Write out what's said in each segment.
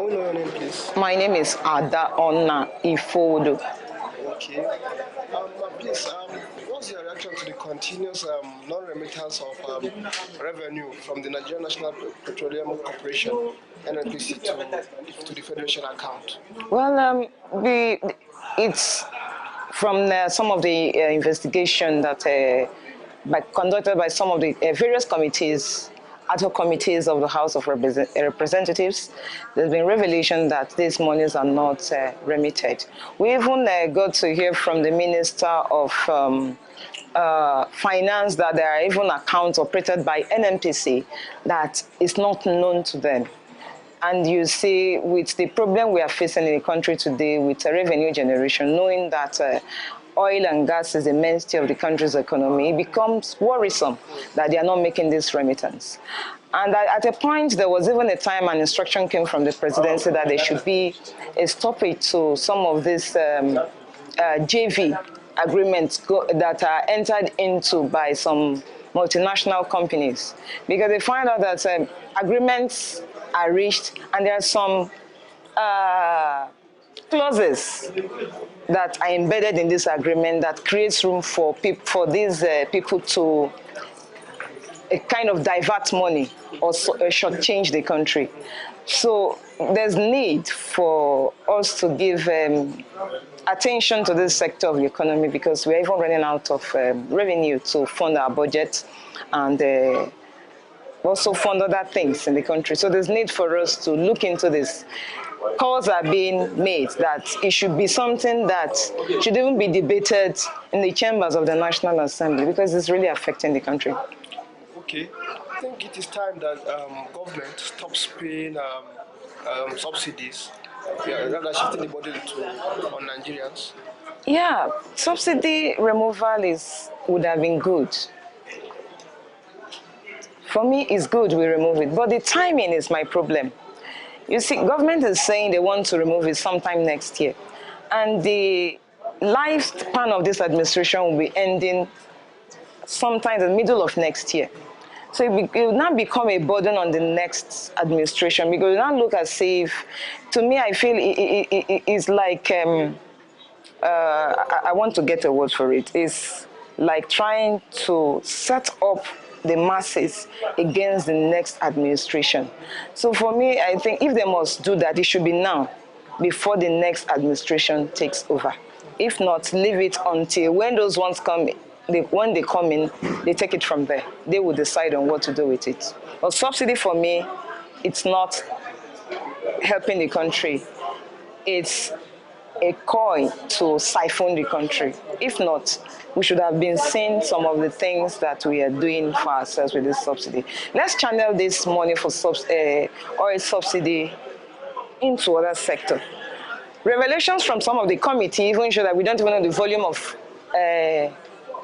Can we know your name, please? My name is Ada Onna Ifodo. Okay. Please, what's your reaction to the continuous non-remittance of revenue from the Nigerian National Petroleum Corporation, Nnpc, to the Federation account? Well, it's from some of the investigation that conducted by some of the various committees, ad hoc committees of the House of Representatives. There's been revelation that these monies are not remitted. We even got to hear from the Minister of Finance that there are even accounts operated by Nnpc that is not known to them. And you see, with the problem we are facing in the country today with revenue generation, knowing that oil and gas is the mainstay of the country's economy, it becomes worrisome that they are not making this remittance. And at a point, there was even a time an instruction came from the presidency that there should be a stoppage to some of these JV agreements that are entered into by some multinational companies, because they find out that agreements are reached and there are some clauses that are embedded in this agreement that creates room for these people to kind of divert money or shortchange the country. So there's need for us to give attention to this sector of the economy, because we're even running out of revenue to fund our budget and also fund other things in the country. So there's need for us to look into this. Calls are being made that it should be something that should even be debated in the chambers of the National Assembly, because it's really affecting the country. Okay. I think it is time that government stops paying subsidies, rather shifting the burden on Nigerians. Yeah, subsidy removal would have been good. For me, it's good we remove it, but the timing is my problem. You see, government is saying they want to remove it sometime next year, and the lifespan of this administration will be ending sometime in the middle of next year. So it will now become a burden on the next administration, because it will now look as if, to me, I feel it's like, I want to get a word for it. It's like trying to set up the masses against the next administration. So for me, I think if they must do that, it should be now, before the next administration takes over. If not, leave it until when those ones come in. When they come in, they take it from there. They will decide on what to do with it. But subsidy, for me, it's not helping the country. It's a coin to siphon the country. If not, we should have been seeing some of the things that we are doing for ourselves with this subsidy. Let's channel this money for oil subsidy into other sector. Revelations from some of the committee even show that we don't even know the volume of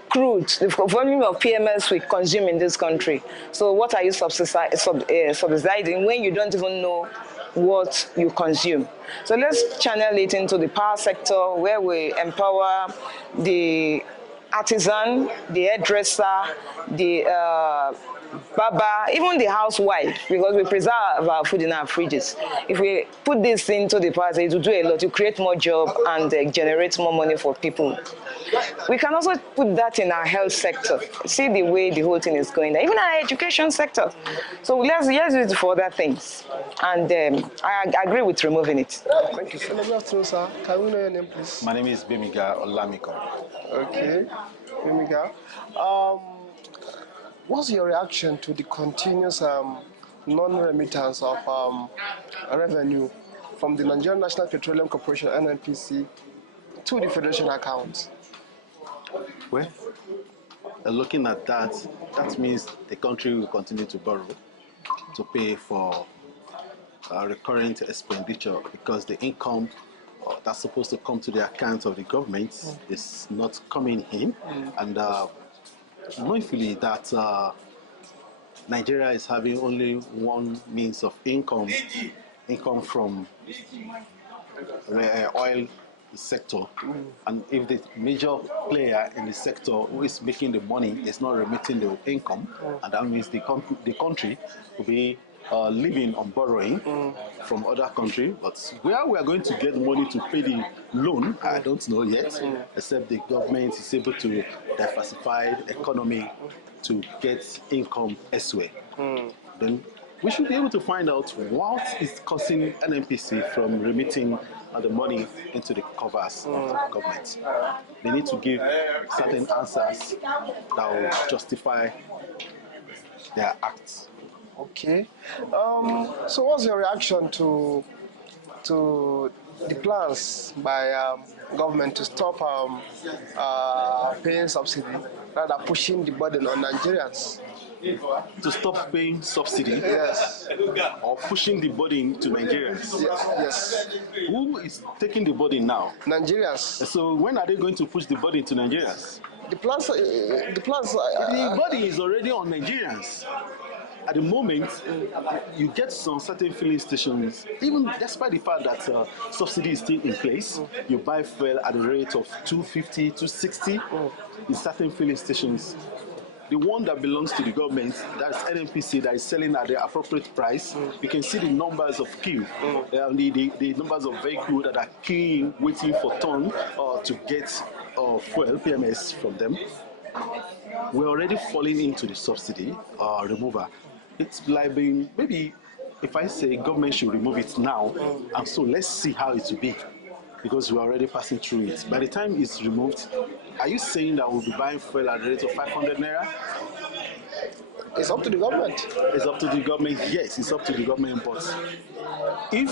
crude, the volume of PMS we consume in this country. So what are you subsidizing when you don't even know what you consume? So let's channel it into the power sector, where we empower the artisan, the hairdresser, the barber, even the housewife, because we preserve our food in our fridges. If we put this into the power sector, it will do a lot to create more jobs and generate more money for people. We can also put that in our health sector. See the way the whole thing is going there. Even our education sector. So let's use it for other things. And I agree with removing it. Thank you, sir. Good afternoon, sir. Can we know your name, please? My name is Bemiga Olamiko. Okay, Bemiga. What's your reaction to the continuous non-remittance of revenue from the Nigerian National Petroleum Corporation, Nnpc, to the Federation account? Well, looking at that, that means the country will continue to borrow to pay for recurrent expenditure, because the income that's supposed to come to the account of the government is not coming in. And knowingly that Nigeria is having only one means of income from oil sector, and if the major player in the sector who is making the money is not remitting the income, and that means the country will be living on borrowing from other countries, but where we are going to get money to pay the loan, I don't know yet, except the government is able to diversify the economy to get income elsewhere. Then we should be able to find out what is causing Nnpc from remitting the money into the coffers of the government. They need to give certain answers that will justify their acts. Okay. So what's your reaction to the plans by government to stop paying subsidy, rather pushing the burden on Nigerians? To stop paying subsidy, Yes. or pushing the burden to Nigerians. Yes. Who is taking the burden now? Nigerians. So when are they going to push the burden to Nigerians? The plans. The burden is already on Nigerians. At the moment, you get some certain filling stations, even despite the fact that subsidy is still in place, you buy fuel at the rate of 250, 260 in certain filling stations. The one that belongs to the government, that's Nnpc, that is selling at the appropriate price, you can see the numbers of queue, the numbers of vehicles that are queuing, waiting for turn to get fuel, PMS from them. We're already falling into the subsidy remover. It's like being, maybe if I say government should remove it now, and so let's see how it will be, because we're already passing through it. By the time it's removed, are you saying that we'll be buying fuel at the rate of 500 naira? It's up to the government. It's up to the government. Yes, it's up to the government, but if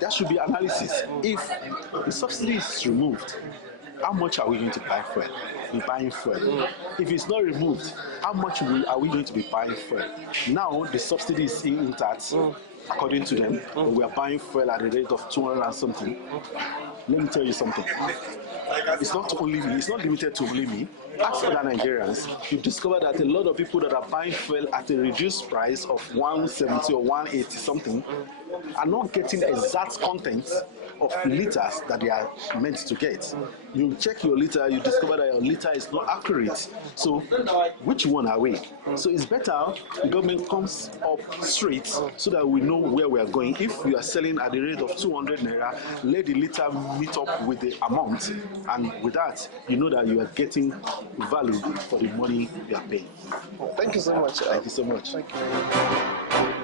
there should be analysis, if the subsidy is removed, how much are we going to buy fuel? Be buying fuel. If it's not removed, how much are we going to be buying fuel? Now the subsidy is intact, according to them. We are buying fuel at the rate of 200 and something. Let me tell you something. It's not only me. It's not limited to only me. Ask other Nigerians. You discover that a lot of people that are buying fuel at a reduced price of 170 or 180 something are not getting exact content of liters that they are meant to get. You check your liter, you discover that your liter is not accurate. So which one are we? So it's better the government comes up straight so that we know where we are going. If we are selling at the rate of 200 naira, let the liter meet up with the amount, and with that you know that you are getting value for the money you are paying. Thank you so much. Thank you so much. Thank you.